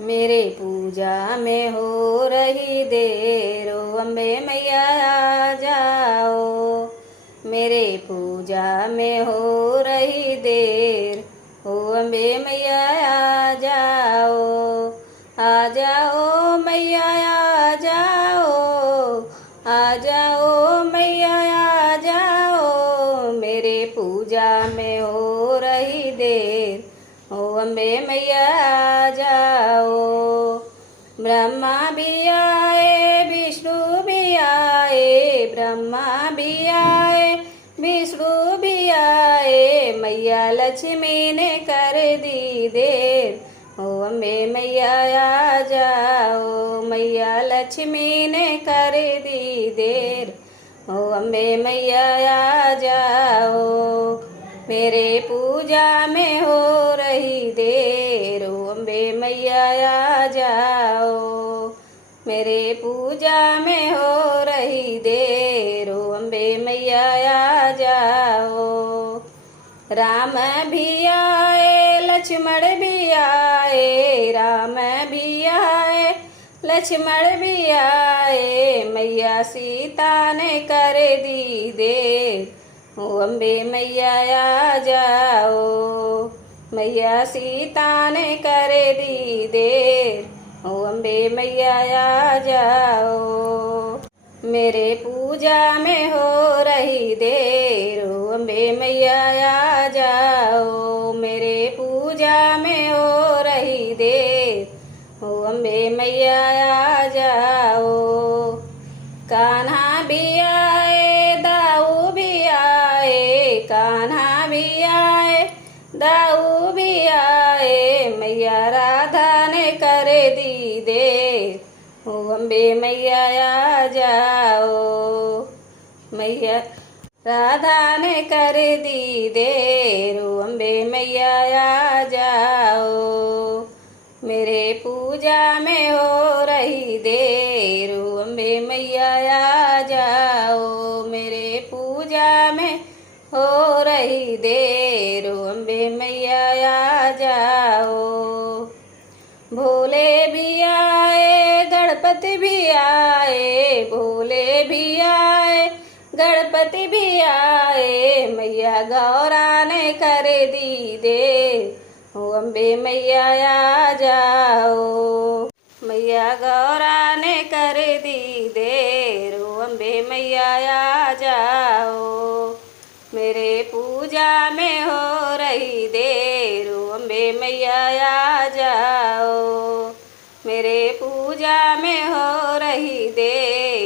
मेरे पूजा में हो रही देर, ओ अम्बे मैया आ जाओ। मेरे पूजा में हो रही देर, ओ अम्बे मैया आ जाओ। आ जाओ मैया आ जाओ, आ जाओ मैया आ जाओ। मेरे पूजा में हो रही देर, ओ अम्बे मैया आ जाओ। ब्रह्मा भी आए विष्णु भी आए, ब्रह्मा भी आए विष्णु भी आए। मैया लक्ष्मी ने कर दी देर, ओ अम्बे मैया आ जाओ। मैया लक्ष्मी ने कर दी देर, ओ अम्बे मैया आ जाओ। मेरे पूजा में हो रही देर, ओ अम्बे मैया आ जाओ। मेरे पूजा में हो रही देर, ओ अम्बे मैया आ जाओ। राम भी आए लक्ष्मण भी आए, राम भी आए लक्ष्मण भी आए। मैया सीता ने कर दी देर, ओ अम्बे मैया आ जाओ। मैया सीता ने कर दी देर, ओ अम्बे मैया आ जाओ। मेरे पूजा में हो रही देर, ओ अम्बे मैया आ जाओ। मेरे पूजा में हो रही देर, ओ अम्बे मैया आ जाओ। कान्हा भी आए दाऊ भी आए, कान्हा भी आए दाऊ भी आए। मैया राधा ने कर दी देर, ओ अम्बे मैया आ जाओ। मैया राधा ने कर दी देर, ओ अम्बे मैया आ जाओ। मेरे पूजा में हो रही देर, ओ अम्बे मैया आ जाओ। मेरे पूजा में हो रही देर, ओ अम्बे मैया आ जाओ। भोले भी आए गणपति भी आए, भोले भी आए गणपति भी आए। मैया गौरा ने कर दी देर, ओ अम्बे मैया आ जाओ। मैया गौरा ने कर दी देर, ओ अम्बे मैया आ जाओ। मेरे पूजा में हो रही देर, ओ अम्बे मैया आ जाओ। मेरे पूजा में हो रही देर,